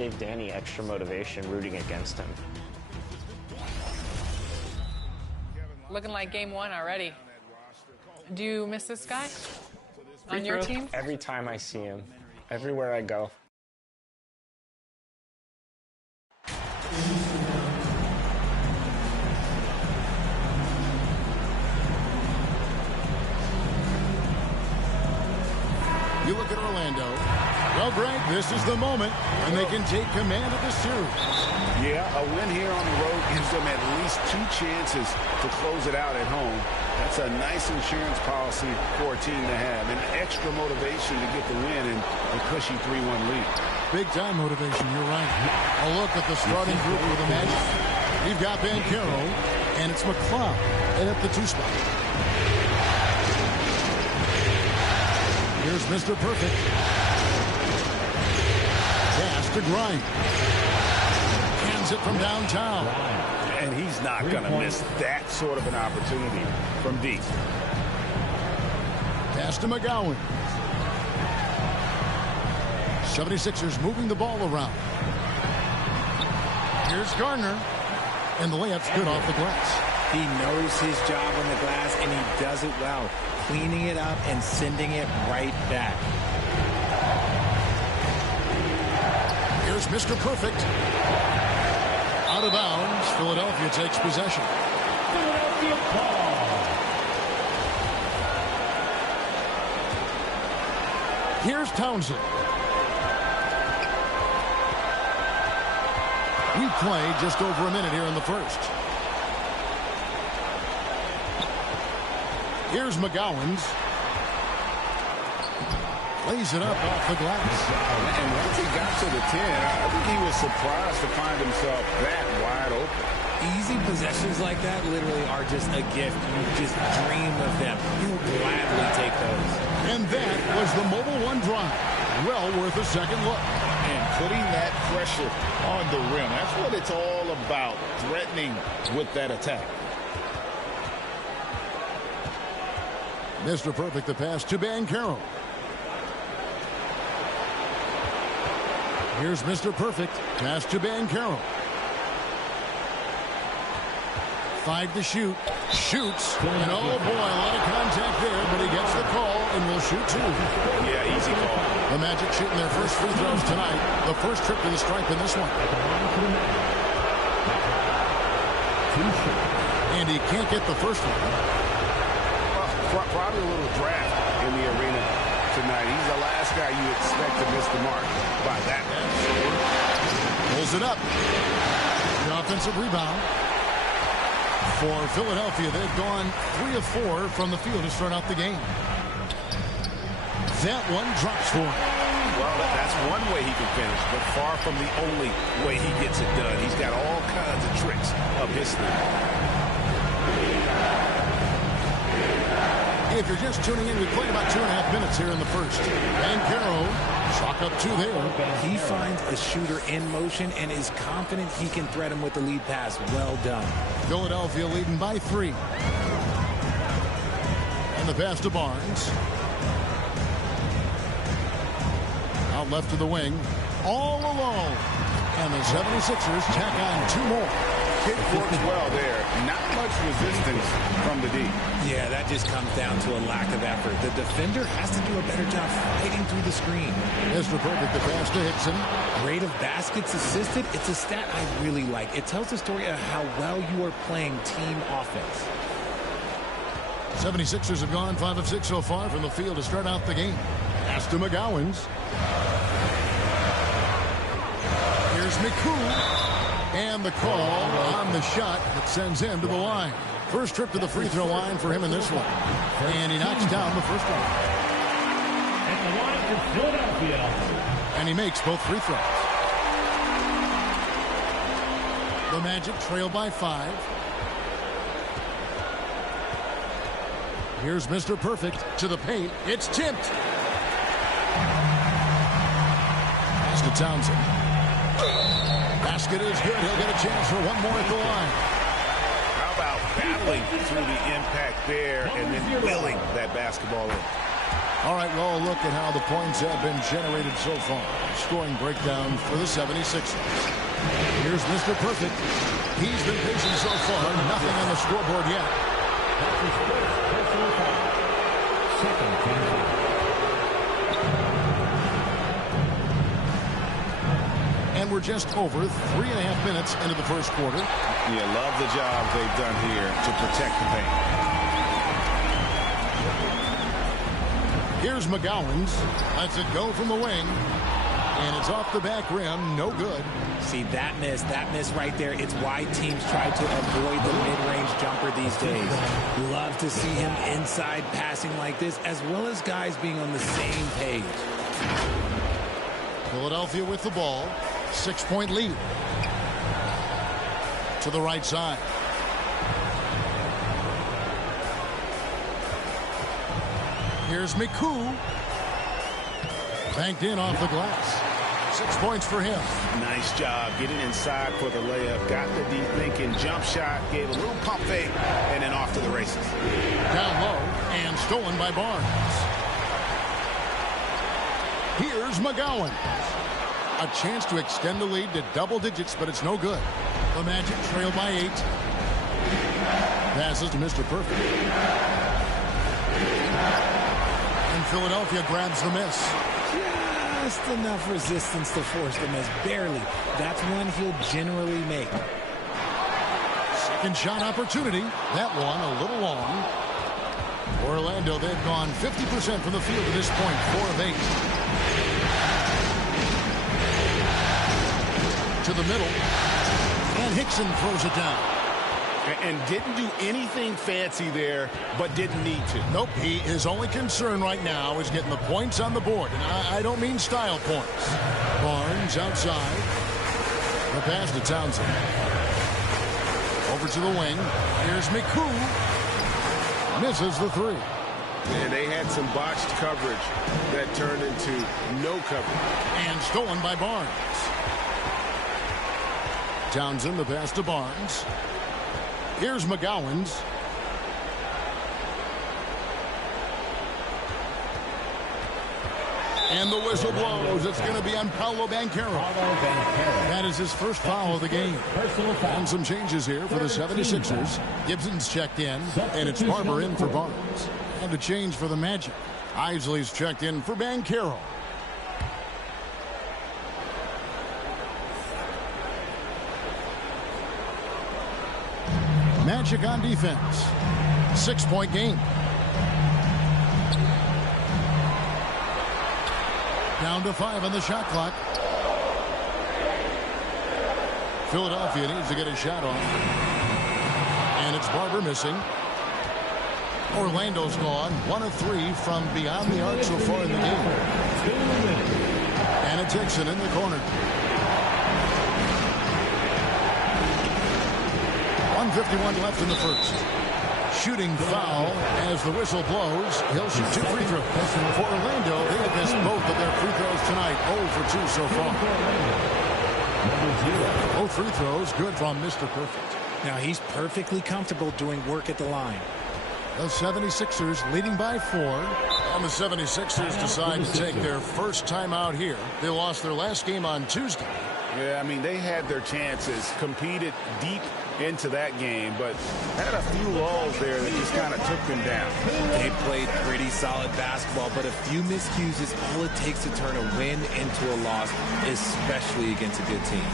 Gave Danny extra motivation rooting against him. Looking like game one already. Do you miss this guy on your team? Every time I see him, everywhere I go. You look at Orlando. Well, Greg, this is the moment when they can take command of the series. Yeah, a win here on the road gives them at least 2 chances to close it out at home. That's a nice insurance policy for a team to have. And extra motivation to get the win and a cushy 3-1 lead. Big-time motivation, you're right. A look at the starting group for the Magic. We've got Banchero, and it's McCloud at the 2 spot. Here's Mr. Perfect. Pass to Grimes. Hands it from downtown. And he's not going to miss that sort of an opportunity from deep. Pass to McGowan. 76ers moving the ball around. Here's Gardner. And the layup's good off the glass. He knows his job on the glass, and he does it well. Cleaning it up and sending it right back. Here's Mr. Perfect. Out of bounds. Philadelphia takes possession. Philadelphia ball. Here's Townsend. We've played just over a minute here in the first. Here's McGowan's. Lays it up off the glass. And once he got to the 10, I think he was surprised to find himself that wide open. Easy possessions like that literally are just a gift. You just dream of them. You'll gladly take those. And that was the Mobile One drive. Well worth a second look. And putting that pressure on the rim. That's what it's all about, threatening with that attack. Mr. Perfect, the pass to Banchero. Here's Mr. Perfect. Pass to Banchero. 5 to shoot. Shoots. And oh boy, a lot of contact there, but he gets the call and will shoot 2. Yeah, easy call. The Magic shooting their first free throws tonight. The first trip to the stripe in this one. And he can't get the first one. Probably a little draft in the arena tonight. He's the last guy you expect to miss the mark by that. Pulls it up. The offensive rebound. For Philadelphia, they've gone 3 of 4 from the field to start out the game. That one drops for him. Well, that's one way he can finish, but far from the only way he gets it done. He's got all kinds of tricks up his sleeve. If you're just tuning in, we played about 2.5 minutes here in the first. Banchero, chalk up 2 there. He finds a shooter in motion and is confident he can threat him with the lead pass. Well done. Philadelphia leading by 3. And the pass to Barnes. Out left to the wing. All alone. And the 76ers tack on 2 more. Kick works well there. Not much resistance from the D. Yeah, that just comes down to a lack of effort. The defender has to do a better job fighting through the screen. Mr. Perfect, the pass to Hickson. Rate of baskets assisted, it's a stat I really like. It tells the story of how well you are playing team offense. 76ers have gone 5 of 6 so far from the field to start out the game. Pass to McGowan's. Here's McCool. And the call on the shot that sends him to the line. First trip to the free throw line for him in this one. And he knocks down the first one. At the line for Philadelphia. And he makes both free throws. The Magic trail by 5. Here's Mr. Perfect to the paint. It's tipped. Pass to Townsend. Basket is good. He'll get a chance for one more at the line. How about battling through the impact there and then willing that basketball in? All right, well, look at how the points have been generated so far. Scoring breakdown for the 76ers. Here's Mr. Perfect. He's been patient so far. Nothing on the scoreboard yet. That's his first personal foul. Second team foul. And we're just over 3.5 minutes into the first quarter. Yeah, love the job they've done here to protect the paint. Here's McGowens. Lets it go from the wing. And it's off the back rim. No good. See, that miss right there. It's why teams try to avoid the mid-range jumper these days. Love to see him inside passing like this, as well as guys being on the same page. Philadelphia with the ball. 6-point lead. To the right side. Here's Miku. Banked in off the glass. 6 points for him. Nice job getting inside for the layup. Got the deep thinking jump shot. Gave a little pump fake. And then off to the races. Down low and stolen by Barnes. Here's McGowan. A chance to extend the lead to double digits, but it's no good. The Magic trail by 8. Passes to Mr. Perfect. And Philadelphia grabs the miss. Just enough resistance to force the miss. Barely. That's one he'll generally make. Second shot opportunity. That one a little long. Orlando, they've gone 50% from the field at this point. 4 of 8. To the middle. And Hickson throws it down. And didn't do anything fancy there, but didn't need to. Nope, his only concern right now is getting the points on the board. And I don't mean style points. Barnes outside. The pass to Townsend. Over to the wing. Here's Miku. Misses the 3. And they had some botched coverage that turned into no coverage. And stolen by Barnes. Townsend, the pass to Barnes. Here's McGowens. And the whistle blows. It's going to be on Paolo Banchero. That is his first foul of the game. And some changes here for the 76ers. Gibson's checked in, and it's Barber in for Barnes. And a change for the Magic. Isley's checked in for Banchero. Magic on defense. 6-point game. Down to 5 on the shot clock. Philadelphia needs to get a shot off. And it's Barber missing. Orlando's gone. 1 of 3 from beyond the arc so far in the game. And it's Hickson in the corner. 1:51 left in the first. Shooting foul as the whistle blows. He'll shoot 2 free throws. For Orlando, they have missed both of their free throws tonight. 0 for 2 so far. Both free throws good from Mr. Perfect. Now he's perfectly comfortable doing work at the line. The 76ers leading by 4. And the 76ers decide to take their first time out here. They lost their last game on Tuesday. Yeah, I mean, they had their chances, competed deep into that game, but had a few lulls there that just kind of took them down. They played pretty solid basketball, but a few miscues is all it takes to turn a win into a loss, especially against a good team.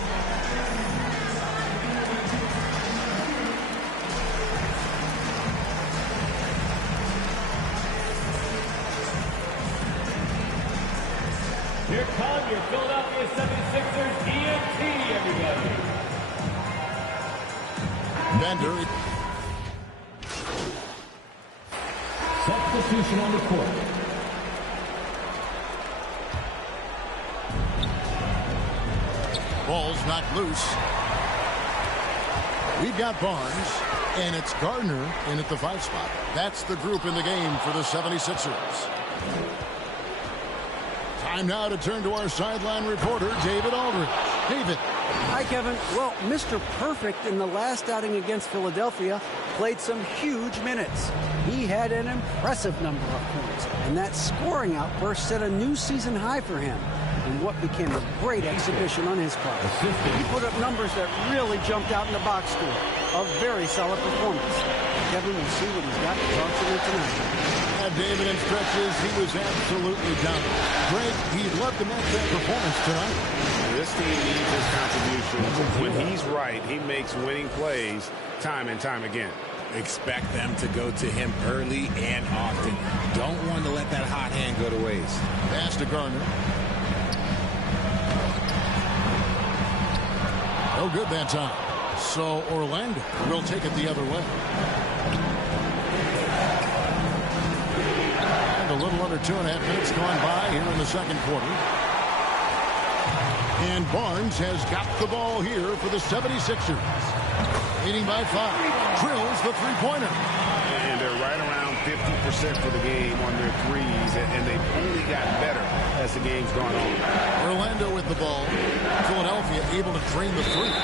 Here come your Philadelphia 76ers EMT, everybody. Bender. Substitution on the court. Ball's knocked loose. We've got Barnes, and it's Gardner in at the 5 spot. That's the group in the game for the 76ers. Time now to turn to our sideline reporter, David Aldridge. David. Hi, Kevin. Well, Mr. Perfect in the last outing against Philadelphia played some huge minutes. He had an impressive number of points, and that scoring outburst set a new season high for him in what became a great exhibition on his part. He put up numbers that really jumped out in the box score. A very solid performance. Kevin will see what he's got to talk to him tonight. David, in stretches, he was absolutely dominant. Greg, he'd love to match that performance tonight. This team needs his contributions. When he's right, he makes winning plays time and time again. Expect them to go to him early and often. Don't want to let that hot hand go to waste. Pass to Garner. No good that time. So Orlando will take it the other way. And a little under 2.5 minutes gone by here in the second quarter. And Barnes has got the ball here for the 76ers. Leading by 5. Drills the three-pointer. And they're right around 50% for the game on their threes, and they've only gotten better as the game's gone on. Orlando with the ball. Philadelphia able to drain the three.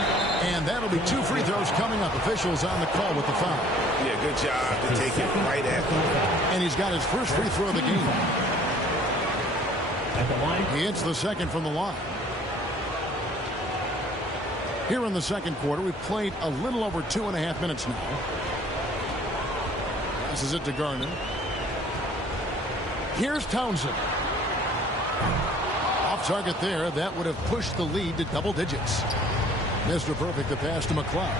And that'll be 2 free throws coming up. Officials on the call with the foul. Yeah, good job to take it right at him. And he's got his first free throw of the game. At the line. He hits the second from the line. Here in the second quarter, we've played a little over 2.5 minutes now. Passes it to Garner. Here's Townsend. Off target there. That would have pushed the lead to double digits. Mr. Perfect, the pass to McLeod.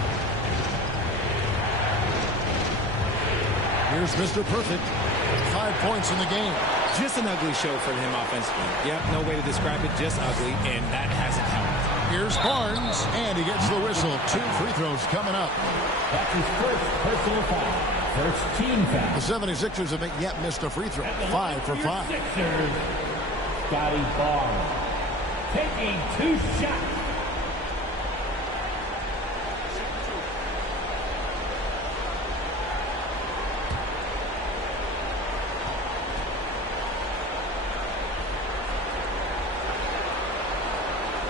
Here's Mr. Perfect. 5 points in the game. Just an ugly show for him offensively. Yep, no way to describe it, just ugly, and that hasn't helped. Here's Barnes, and he gets the whistle. 2 free throws coming up. That's his first personal foul. First team foul. The 76ers haven't yet missed a free throw. 5 for 5. Sixers, Scotty Barnes taking 2 shots.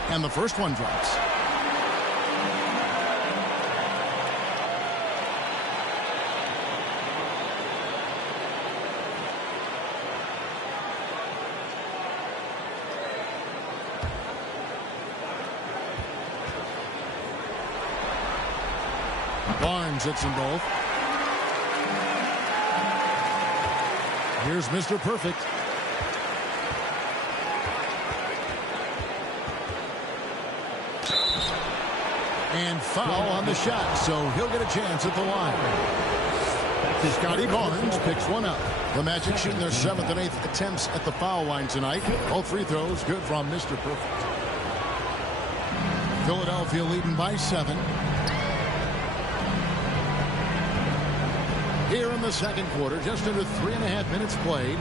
And the first one drops. Barnes hits them both. Here's Mr. Perfect. And foul on the shot, so he'll get a chance at the line. Scotty Barnes picks one up. The Magic shooting their 7th and 8th attempts at the foul line tonight. Both free throws good from Mr. Perfect. Philadelphia leading by 7. Here in the second quarter, just under 3.5 minutes played.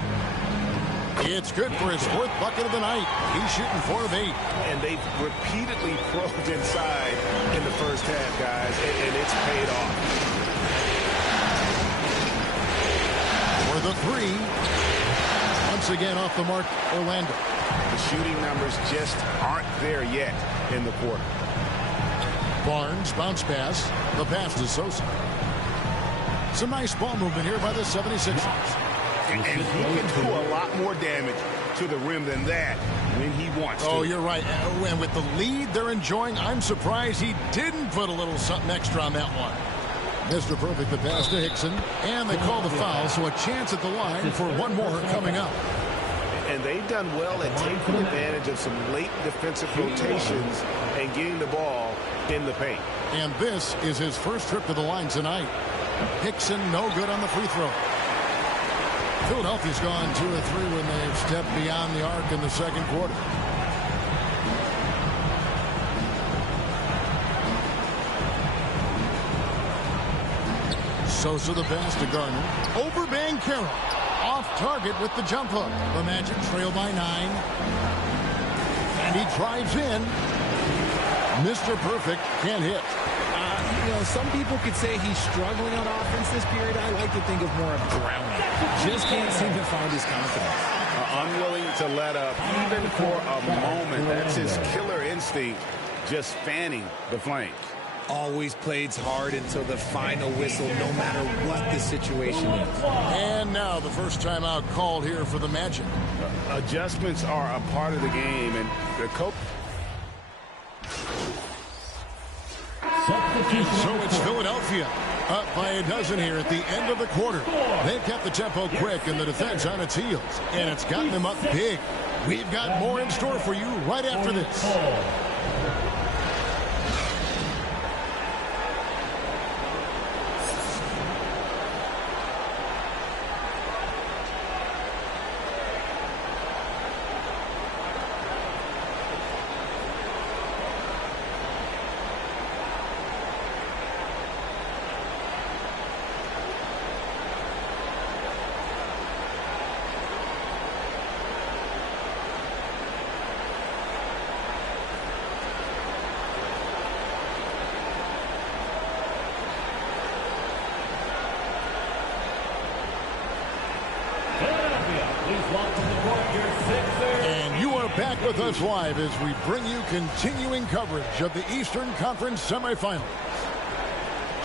It's good for his 4th bucket of the night. He's shooting 4 of 8. And they've repeatedly probed inside in the first half, guys, and it's paid off. For the 3. Once again off the mark, Orlando. The shooting numbers just aren't there yet in the quarter. Barnes, bounce pass. The pass to Sosa. Some nice ball movement here by the 76ers. And he can do a lot more damage to the rim than that when he wants to. Oh, you're right. And with the lead they're enjoying, I'm surprised he didn't put a little something extra on that one. Mr. Perfect, the pass to Hickson. And they call the foul, so a chance at the line for one more coming up. And they've done well at taking advantage of some late defensive rotations and getting the ball in the paint. And this is his first trip to the line tonight. Hickson no good on the free throw. Philadelphia's gone 2 or 3 when they've stepped beyond the arc in the second quarter. Sosa the pass to Garner. Over Banchero. Off target with the jump hook. The Magic trail by 9. And he drives in. Mr. Perfect can't hit. You know, some people could say he's struggling on offense this period. I like to think of more of drowning. Just can't seem to find his confidence. Unwilling to let up even for a moment. That's his killer instinct just fanning the flames. Always plays hard until the final whistle, no matter what the situation is. And now the first timeout called here for the Magic. Adjustments are a part of the game, and the coach... So it's Philadelphia up by a dozen here at the end of the quarter. They've kept the tempo quick and the defense on its heels, and it's gotten them up big. We've got more in store for you right after this. And you are back with us live as we bring you continuing coverage of the Eastern Conference semifinals.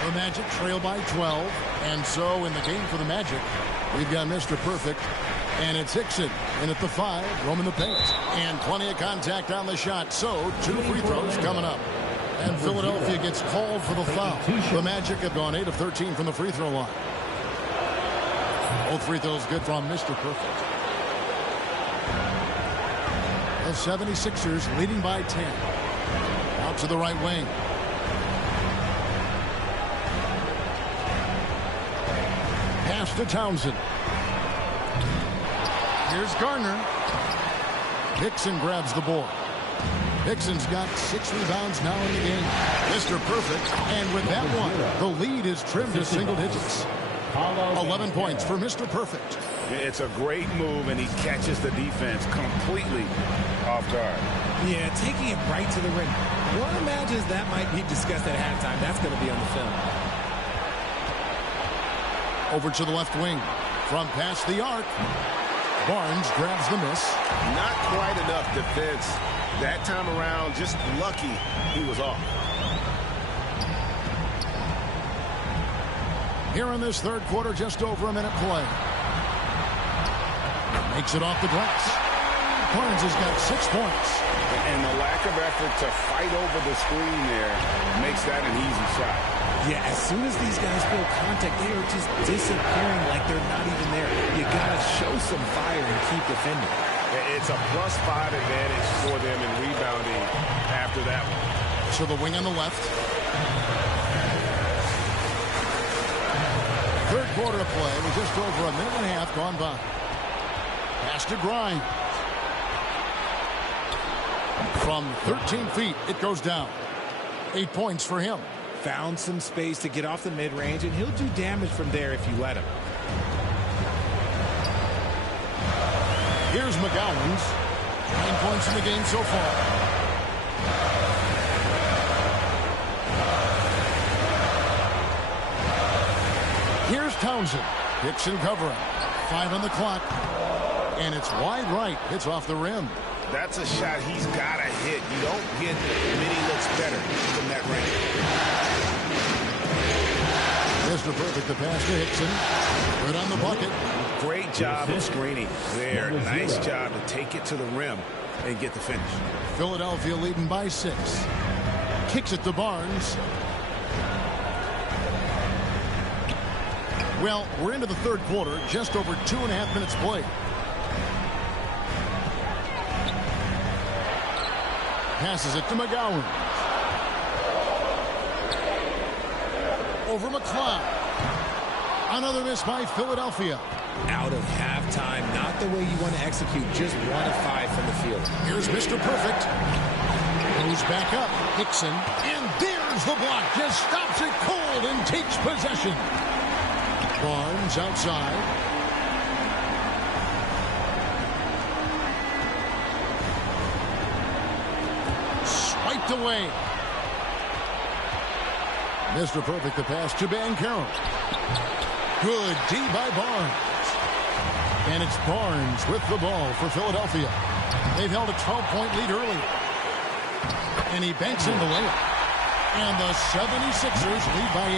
The Magic trail by 12, and so in the game for the Magic, we've got Mr. Perfect, and it's Hickson in at the 5, roaming the paint, and plenty of contact on the shot, so 2 free throws coming up. And Philadelphia gets called for the foul. The Magic have gone 8 of 13 from the free throw line. Both free throws good from Mr. Perfect. The 76ers leading by 10. Out to the right wing. Pass to Townsend. Here's Garner. Hickson grabs the board. Hickson's got 6 rebounds now in the game. Mr. Perfect, and with that one, the lead is trimmed to single digits. 11 points for Mr. Perfect. It's a great move, and he catches the defense completely off guard. Yeah, taking it right to the rim. One imagines that might be discussed at halftime. That's going to be on the film. Over to the left wing. From past the arc. Barnes grabs the miss. Not quite enough defense that time around. Just lucky he was off. Here in this third quarter, just over a minute play. Makes it off the glass. Barnes has got 6 points. And the lack of effort to fight over the screen there makes that an easy shot. Yeah, as soon as these guys feel contact, they are just disappearing like they're not even there. You got to show some fire and keep defending. It's a +5 advantage for them in rebounding after that one. To the wing on the left. Third quarter of play with just over a minute and a half gone by. Pass to Grimes. From 13 feet, it goes down. 8 points for him. Found some space to get off the mid-range, and he'll do damage from there if you let him. Here's McGowans. 9 points in the game so far. Here's Townsend. Hickson covering. 5 on the clock. And it's wide right. Hits off the rim. That's a shot he's got to hit. You don't get many looks better from that range. Mr. Perfect, the pass to Hickson. Good on the bucket. Great job of screening there. Nice job to take it to the rim and get the finish. Philadelphia leading by 6. Kicks it to Barnes. Well, we're into the third quarter. Just over 2.5 minutes played. Passes it to McGowan. Over McLeod. Another miss by Philadelphia. Out of halftime, not the way you want to execute. Just 1 of 5 from the field. Here's Mr. Perfect. Goes back up. Hickson. And there's the block. Just stops it cold and takes possession. Barnes outside. Swiped away. Mr. Perfect, the pass to Banchero. Good D by Barnes. And it's Barnes with the ball for Philadelphia. They've held a 12-point lead early. And he banks in the layup. And the 76ers lead by 8.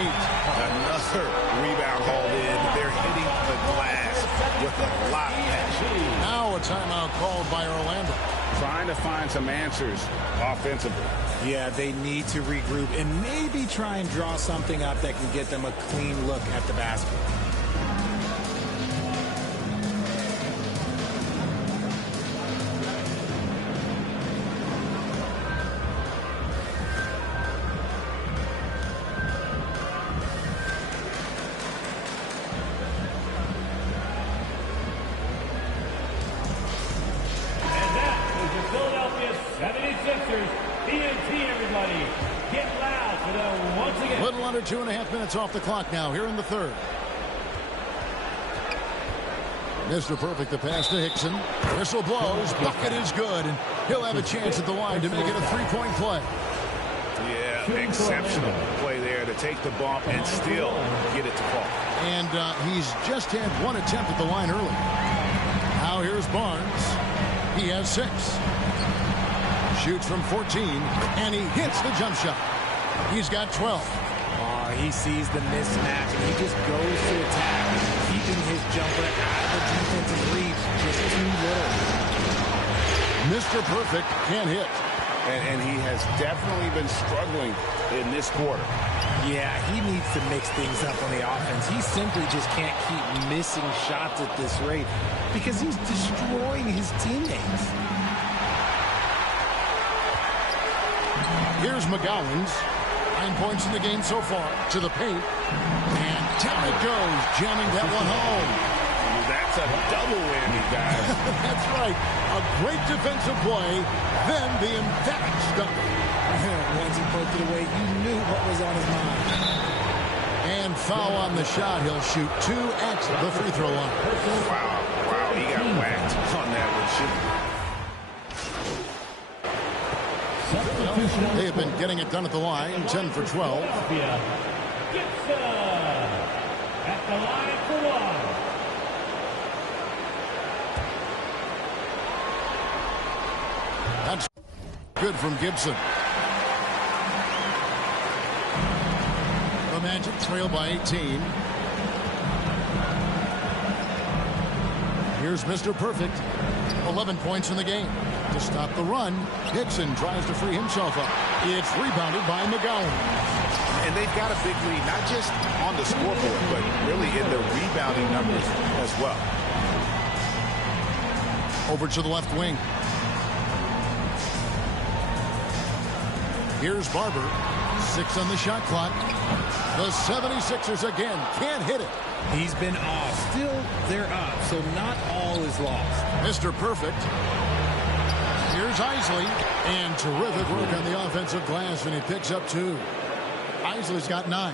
Another rebound hauled in. They're hitting the glass with a lot of passion. Now a timeout called by Orlando. Trying to find some answers offensively. Yeah, they need to regroup and maybe try and draw something up that can get them a clean look at the basket. Little under 2.5 minutes off the clock now here in the third. Mr. Perfect, the pass to Hickson. Whistle blows. Bucket is good. And he'll have a chance at the line to make it a three-point play. Yeah, exceptional play there to take the bump and still get it to fall. And he's just had one attempt at the line early. Now here's Barnes. He has 6. Shoots from 14, and he hits the jump shot. He's got 12. He sees the mismatch, and he just goes to attack, keeping his jumper out of the defensive reach just too little. Mr. Perfect can't hit. And he has definitely been struggling in this quarter. Yeah, he needs to mix things up on the offense. He simply just can't keep missing shots at this rate because he's destroying his teammates. Here's McGowan's. 9 points in the game so far. To the paint. And down it goes. Jamming that one home. That's a double whammy, guys. That's right. A great defensive play. Then the emphatic stuff. Once he poked it away, you knew what was on his mind. And foul on the shot. He'll shoot 2 at the free throw line. Wow, he got whacked on that one. They have been getting it done at the line. 10 for 12. Gibson at the line for 1. That's good from Gibson. The Magic trail by 18. Here's Mr. Perfect. 11 points in the game. To stop the run, Hickson tries to free himself up. It's rebounded by McGowan. And they've got a big lead, not just on the scoreboard, but really in the rebounding numbers as well. Over to the left wing. Here's Barber. 6 on the shot clock. The 76ers again can't hit it. He's been off. Still, they're up, so not all is lost. Mr. Perfect. Here's Isley. And terrific work on the offensive glass, and he picks up 2. Isley's got 9.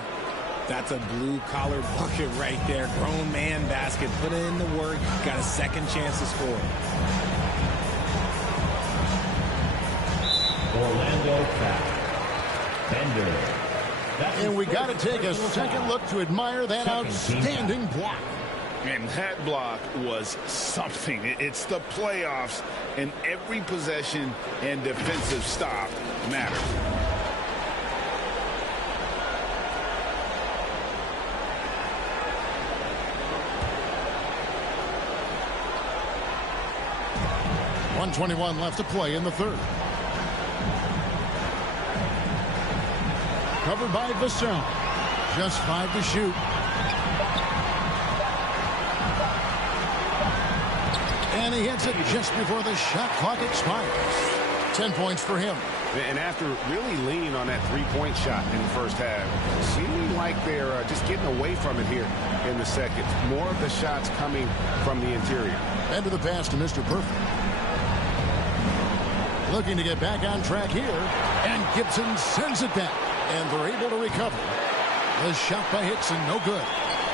That's a blue-collar bucket right there. Grown man basket. Put in the work. Got a second chance to score. Orlando foul. Bender. And we got to take a second look to admire that outstanding block. And that block was something. It's the playoffs, and every possession and defensive stop matters. .121 left to play in the third. Covered by Vassell. Just 5 to shoot. And he hits it just before the shot clock expires. 10 points for him. And after really leaning on that three-point shot in the first half, seeming like they're just getting away from it here in the second. More of the shots coming from the interior. End of the pass to Mr. Perfect. Looking to get back on track here. And Gibson sends it back. And they're able to recover. The shot by Hickson, no good.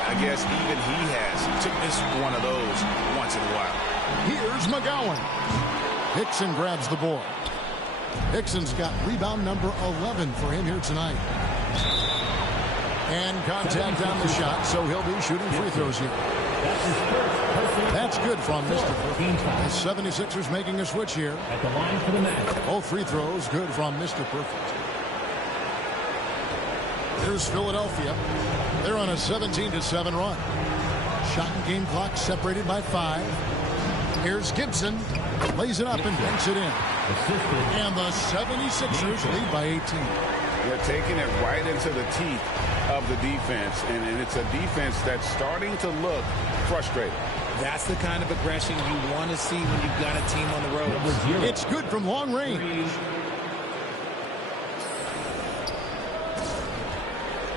I guess even he has to miss one of those once in a while. Here's McGowan. Hickson grabs the board. Hickson's got rebound number 11 for him here tonight. And contact on the shot, so he'll be shooting free throws here. That's good from Mr. Perfect. The 76ers making a switch here. At the line for the match. Both free throws good from Mr. Perfect. Here's Philadelphia. They're on a 17-7 run. Shot and game clock separated by 5. Here's Gibson. Lays it up and banks it in. And the 76ers lead by 18. They're taking it right into the teeth of the defense. And it's a defense that's starting to look frustrated. That's the kind of aggression you want to see when you've got a team on the road. It's good from long range.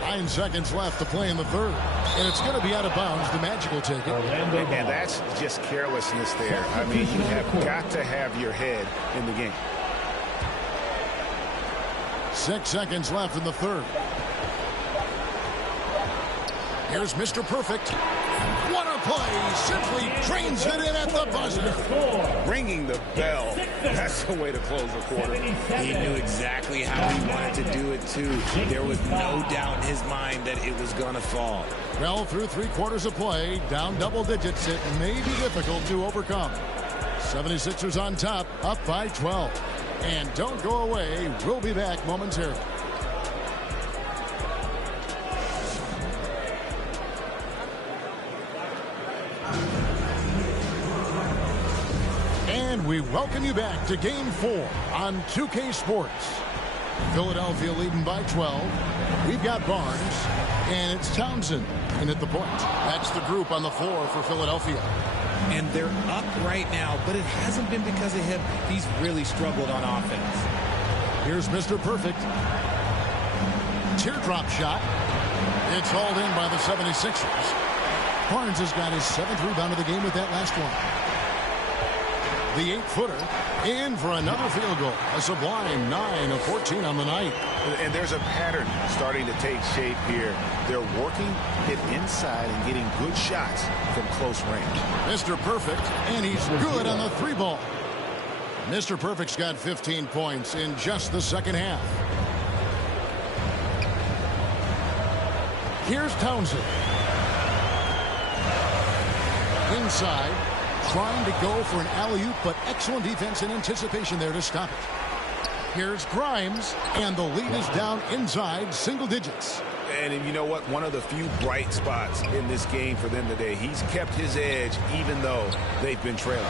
9 seconds left to play in the third. And it's going to be out of bounds. The Magic will take it. And that's just carelessness there. I mean, you have got to have your head in the game. 6 seconds left in the third. Here's Mr. Perfect. What a play. Simply drains it in at the buzzer. Ringing the bell. That's the way to close the quarter. He knew exactly how he wanted to do it, too. There was no doubt in his mind that it was going to fall. Well, through 3 quarters of play, down double digits, it may be difficult to overcome. 76ers on top, up by 12. And don't go away. We'll be back momentarily. And we welcome you back to Game 4 on 2K Sports. Philadelphia leading by 12. We've got Barnes, and it's Townsend in at the point. That's the group on the floor for Philadelphia. And they're up right now, but it hasn't been because of him. He's really struggled on offense. Here's Mr. Perfect. Teardrop shot. It's hauled in by the 76ers. Barnes has got his 7th rebound of the game with that last one. The 8-footer in for another field goal. A sublime 9 of 14 on the night. And there's a pattern starting to take shape here. They're working it inside and getting good shots from close range. Mr. Perfect, and he's good on the 3-ball. Mr. Perfect's got 15 points in just the second half. Here's Townsend. Inside. Trying to go for an alley-oop, but excellent defense and anticipation there to stop it. Here's Grimes, and the lead is down inside single digits. And you know what? One of the few bright spots in this game for them today. He's kept his edge even though they've been trailing.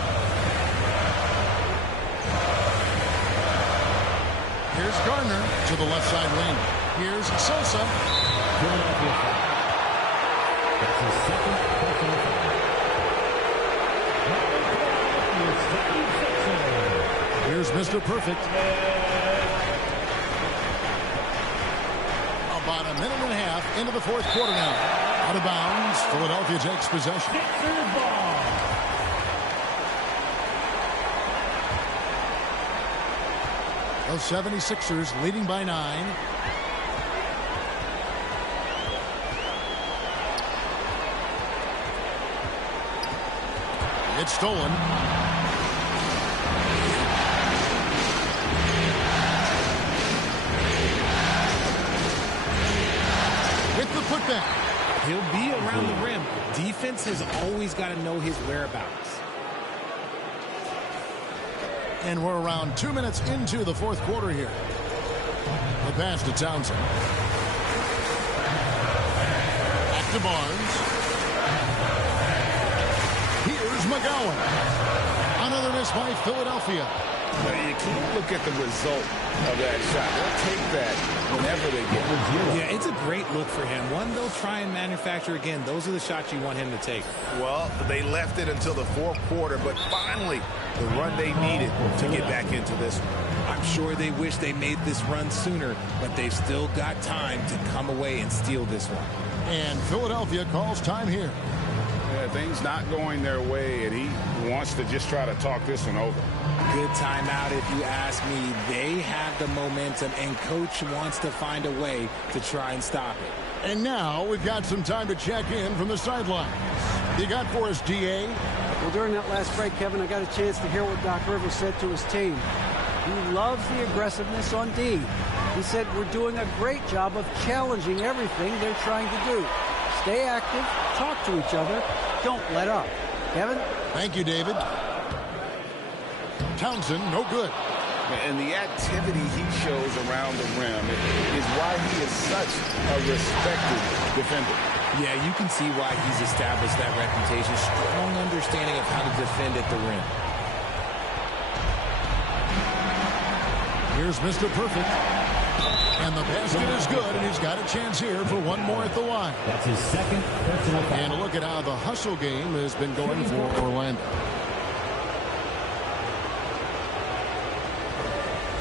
Here's Gardner to the left side wing. Here's Sosa. That's his second personal foul. Here's Mr. Perfect. About a minute and a half into the fourth quarter now. Out of bounds. Philadelphia takes possession. The 76ers leading by 9. It's stolen. With the putback. He'll be around the rim. Defense has always got to know his whereabouts. And we're around 2 minutes into the fourth quarter here. The pass to Townsend. Back to Barnes. Here's McGowan. Another miss by Philadelphia. But you can't look at the result of that shot. They'll take that whenever they get it. Yeah, it's a great look for him. One they'll try and manufacture again. Those are the shots you want him to take. Well, they left it until the fourth quarter, but finally the run they needed to get back into this one. I'm sure they wish they made this run sooner, but they've still got time to come away and steal this one. And Philadelphia calls time here. Yeah, things not going their way, and he wants to just try to talk this one over. Good timeout if you ask me. They have the momentum, and Coach wants to find a way to try and stop it. And now we've got some time to check in from the sidelines. You got for us, D.A.? Well, during that last break, Kevin, I got a chance to hear what Doc Rivers said to his team. He loves the aggressiveness on D. He said, we're doing a great job of challenging everything they're trying to do. Stay active, talk to each other, don't let up. Kevin? Thank you, David. Townsend, no good. And the activity he shows around the rim is why he is such a respected defender. Yeah, you can see why he's established that reputation. Strong understanding of how to defend at the rim. Here's Mr. Perfect. And the basket is good, and he's got a chance here for one more at the line. That's his second personal foul. And look at how the hustle game has been going for Orlando.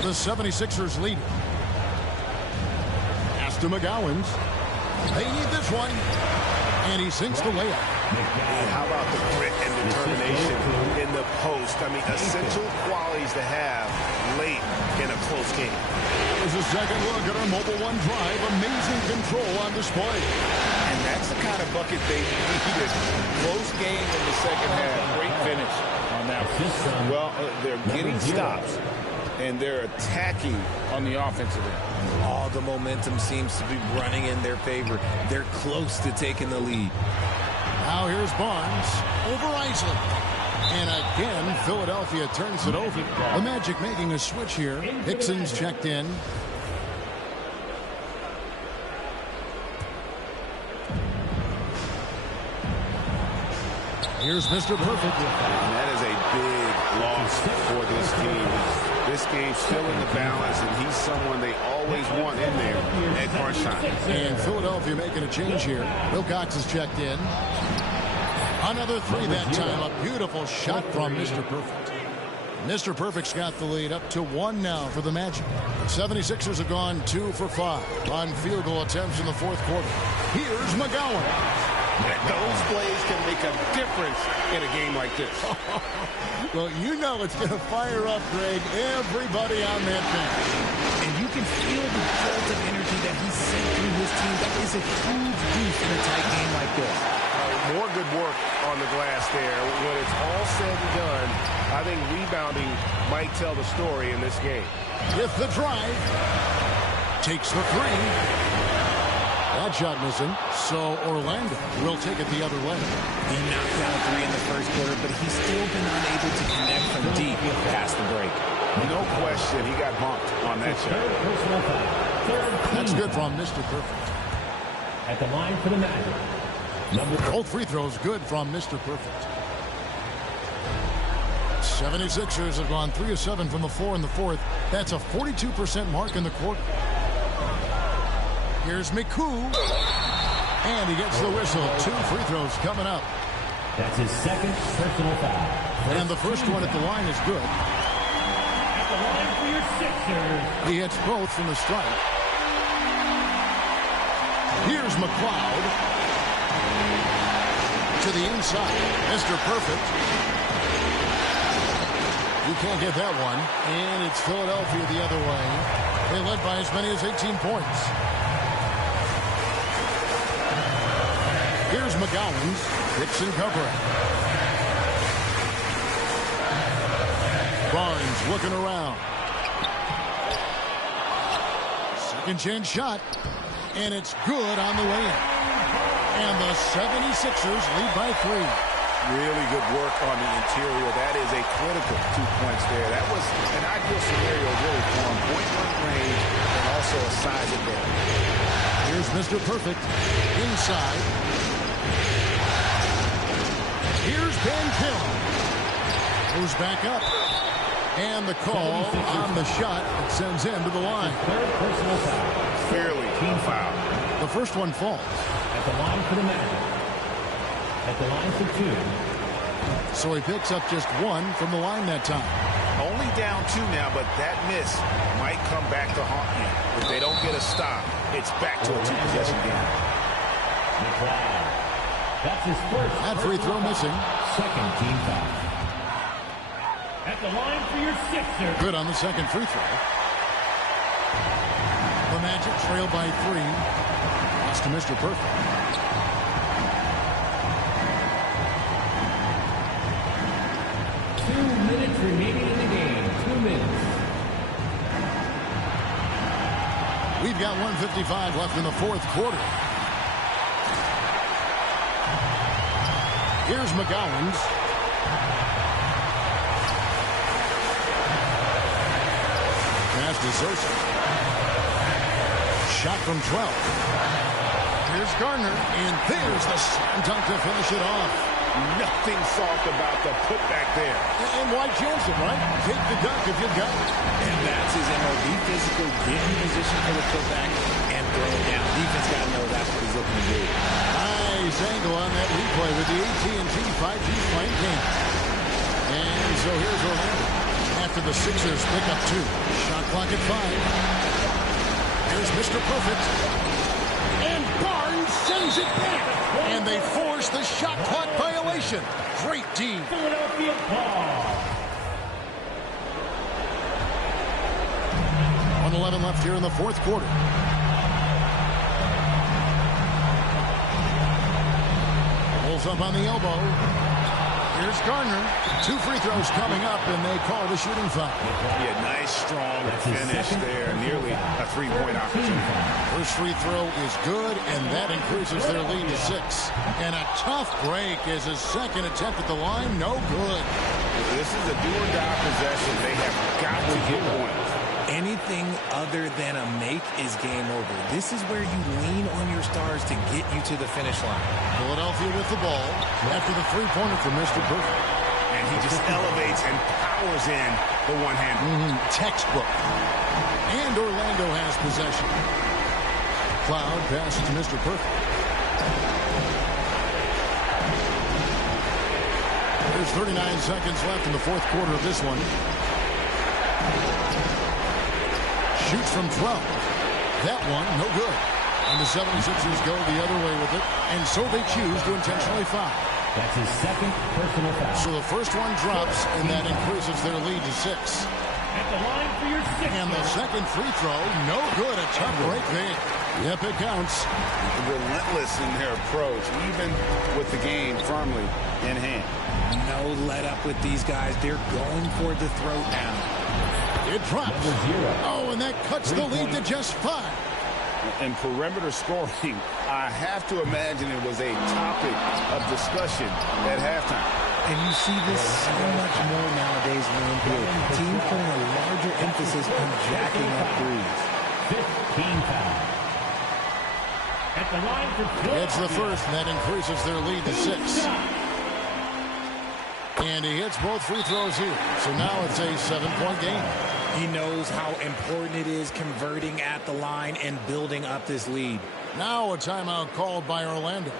The 76ers lead. Pass to McGowens. They need this one. And he sinks the layup. And how about the grit and determination in the post? I mean, essential qualities to have late in a close game. There's a second look at our Mobile One drive. Amazing control on display. And that's the kind of bucket they needed. Close game in the second half. Great finish on that. Well, they're getting stops, and they're attacking on the offensive end. All the momentum seems to be running in their favor. They're close to taking the lead. Now here's Barnes over Isley. And again, Philadelphia turns it over. The Magic making a switch here. Hickson's checked in. Here's Mr. Perfect. And that is a big loss for this team. This game's still in the balance, and he's someone they always want in there at crunch time. And Philadelphia making a change here. Wilcox is checked in. Another three that time. A beautiful shot from Mr. Perfect. Mr. Perfect's got the lead up to 1 now for the Magic. The 76ers have gone 2 for 5 on field goal attempts in the fourth quarter. Here's McGowan. Those plays can make a difference in a game like this. Well, you know it's going to fire up, Greg, everybody on that bench. And you can feel the jolt of energy that he sent through his team. That is a huge boost in a tight game like this. More good work on the glass there. When it's all said and done, I think rebounding might tell the story in this game. With the drive, takes the three. That shot missing, so Orlando will take it the other way. He knocked down 3 in the first quarter, but he's still been unable to connect from deep past the break. No question, he got bumped on that shot. That's good from Mr. Perfect. At the line for the Magic. Both free throws good from Mr. Perfect. 76ers have gone 3 of 7 from the floor in the fourth. That's a 42% mark in the quarter. Here's Miku. And he gets the whistle. 2 free throws coming up. That's his second personal foul. And the first one at the line is good. At the line for your Sixers. He hits both from the strike. Here's McLeod. To the inside. Mr. Perfect. You can't get that one. And it's Philadelphia the other way. They led by as many as 18 points. Here's McGowens. Hickson covering. Barnes looking around. Second chance shot. And it's good on the way in. And the 76ers lead by 3. Really good work on the interior. That is a critical 2 points there. That was an ideal scenario really for him. Point-blank range and also a size advantage. Here's Mr. Perfect. Inside. Here's Ben Hill. Goes back up. And the call on the shot that sends him to the line. Third personal foul. Fairly team foul. The first one falls. At the line for the Magic. At the line for 2. So he picks up just 1 from the line that time. Only down 2 now, but that miss might come back to haunt you. If they don't get a stop, it's back to a 2-possession game. McLeod. That's his first. That free throw missing. Second team foul. At the line for your Sixers. Good on the second free throw. The Magic trail by 3. Pass to Mr. Perfect. Remaining in the game, 2 minutes. We've got 1:55 left in the fourth quarter. Here's McGowans. Pass to Sosa. Shot from 12. Here's Gardner, and there's the slam dunk to finish it off. Nothing soft about the putback there. And why chance it, right? Take the dunk if you've got it. And that's his MO. Be physical, get in position for the putback, and throw it down. Defense got to know that's what he's looking to do. Nice angle on that replay with the AT&T 5G Flame game. And so here's Orlando. After the Sixers pick up 2. Shot clock at 5. Here's Mr. Perfect. And Barnes sends it back. And they force the shot clock violation. Great D. Philadelphia ball. 1:11 left here in the fourth quarter. Pulls up on the elbow. Here's Gardner. 2 free throws coming up, and they call the shooting foul. Yeah, nice, strong finish there. Nearly a 3-point opportunity. First free throw is good, and that increases their lead to 6. And a tough break as his second attempt at the line, no good. This is a do-or-die possession. They have got to get points. Anything other than a make is game over. This is where you lean on your stars to get you to the finish line. Philadelphia with the ball after the three-pointer from Mr. Perfect. And he just elevates and powers in the one-hander. Textbook. And Orlando has possession. Cloud passes to Mr. Perfect. There's 39 seconds left in the fourth quarter of this one. Shoots from 12. That one, no good. And the 76ers go the other way with it, and so they choose to intentionally foul. That's his second personal foul. So the first one drops, and that increases their lead to 6. At the line for your 6th. And the second free throw, no good. A tough break there. Yep, it counts. Relentless in their approach, even with the game firmly in hand. No let up with these guys. They're going for the throwdown. It drops. Oh, and that cuts the lead to just 5. And perimeter scoring, I have to imagine it was a topic of discussion at halftime. And you see this so much more nowadays in the NBA. Teams putting a larger emphasis on jacking up threes. 15 foul. At the line for It's the first, and that increases their lead to 6. And he hits both free throws here. So now it's a 7-point game. He knows how important it is converting at the line and building up this lead. Now a timeout called by Orlando.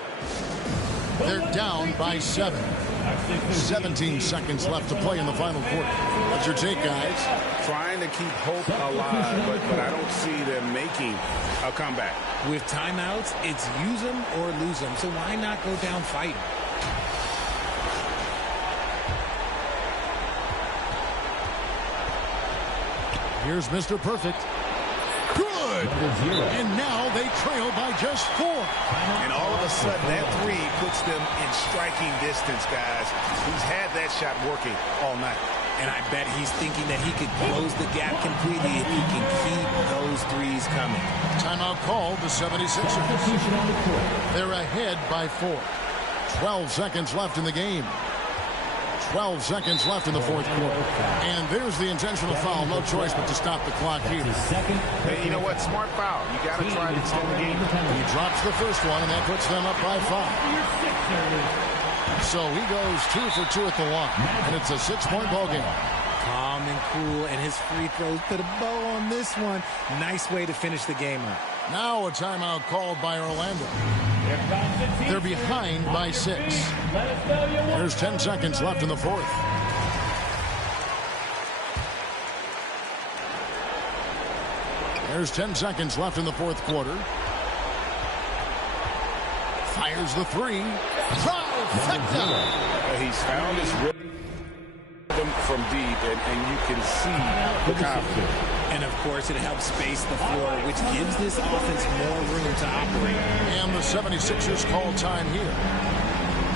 They're down by 7. 17 seconds left to play in the final quarter. What's your take, guys? Trying to keep hope alive, but I don't see them making a comeback. With timeouts, it's use them or lose them. So why not go down fighting? Here's Mr. Perfect. Good! And now they trail by just 4. And all of a sudden, that 3 puts them in striking distance, guys. He's had that shot working all night. And I bet he's thinking that he could close the gap completely if he can keep those threes coming. Timeout called the 76ers. They're ahead by 4. 12 seconds left in the game. 12 seconds left in the fourth quarter. And there's the intentional foul. No choice but to stop the clock here. Hey, you know what? Smart foul. You got to try to extend the game. He drops the first one, and that puts them up by 5. So he goes 2 for 2 at the line. And it's a 6-point ball game. Calm and cool, and his free throws put a bow on this one. Nice way to finish the game up. Now a timeout called by Orlando. They're behind by 6. There's 10 seconds left in the fourth. There's 10 seconds left in the fourth quarter. Fires the 3. He's found his rhythm from deep, and you can see the confidence. And, of course, it helps space the floor, which gives this offense more room to operate. And the 76ers call time here.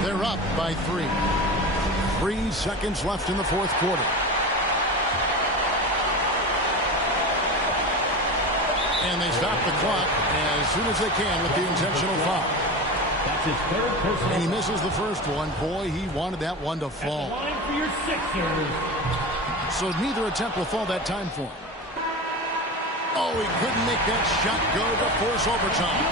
They're up by 3. 3 seconds left in the fourth quarter. And they stop the clock as soon as they can with the intentional foul. That's his third personal. And he misses the first one. Boy, he wanted that one to fall. Line for your Sixers. So neither attempt will fall that time for him. Oh, he couldn't make that shot go to force overtime.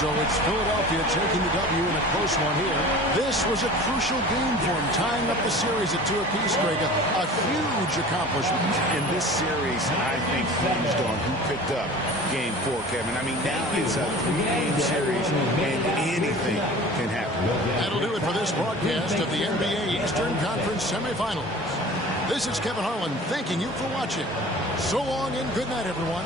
So it's Philadelphia taking the W in a close one here. This was a crucial game for him, tying up the series at 2 apiece, Greg. A huge accomplishment. And this series, I think, hinged on who picked up Game 4, Kevin. I mean, that is a 3-game series, and anything can happen. That'll do it for this broadcast of the NBA Eastern Conference semifinals. This is Kevin Harlan thanking you for watching. So long and good night, everyone.